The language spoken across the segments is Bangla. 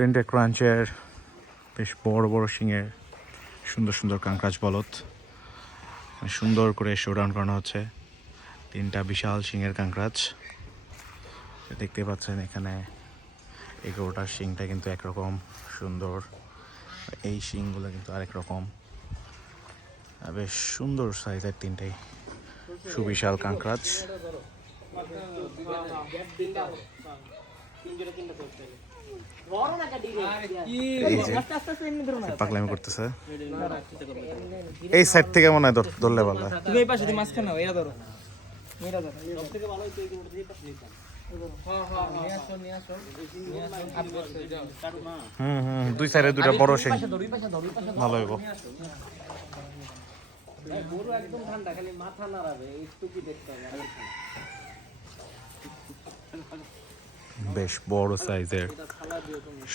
প্রিন্টেড ক্রাঞ্চের বেশ বড় বড় শিঙের সুন্দর সুন্দর কাঙ্কড়াজ বলদ সুন্দর করে শোডাউন করানো হচ্ছে। তিনটা বিশাল শিঙের কাঙ্কড়াজ দেখতে পাচ্ছেন এখানে। এগুলোটার শিংটা কিন্তু একরকম সুন্দর, এই শিংগুলো কিন্তু আরেক রকম। বেশ সুন্দর সাইজের তিনটাই সুবিশাল কাঙ্কড়াজ। পাগলামি করতেছে এই সাইড থেকে, মনে হয় ধরলে ভালো হয়। দুই সাইডে দুইটা বড় শিং ভালো হইব। বেশ বড় সাইজের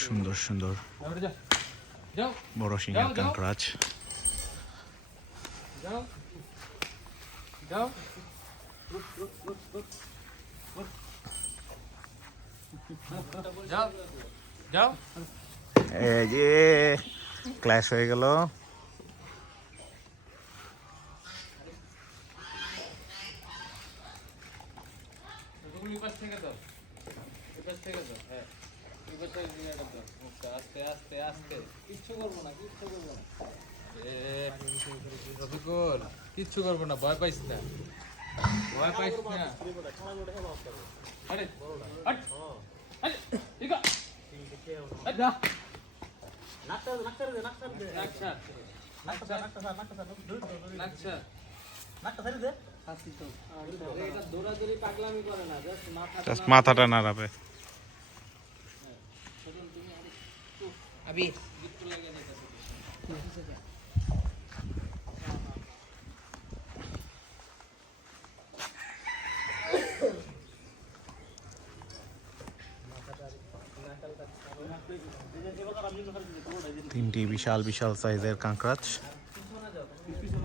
সুন্দর সুন্দর বড় শিঙের কাঙ্কড়াজ। এই যে ক্ল্যাশ হয়ে গেল। কিচ্ছু করবো না, ভয় পাইস না, ভয় পাইস না। মাথাটা নাড়াবে। তিনটি বিশাল বিশাল সাইজের কাঙ্কড়াজ,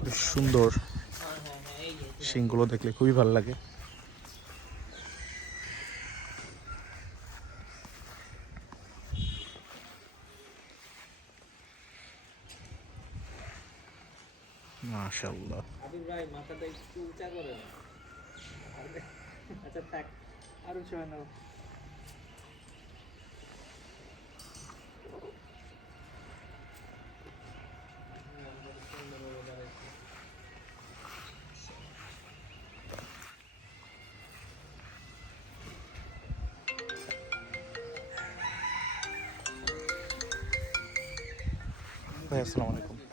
বেশ সুন্দর। শিংগুলো দেখলে খুবই ভালো লাগে। মাশাআল্লাহ। মাথাটা একটু উঁচা করে না। আচ্ছা থাক, আর উঁচু হয় না। ভাই আসসালামু আলাইকুম।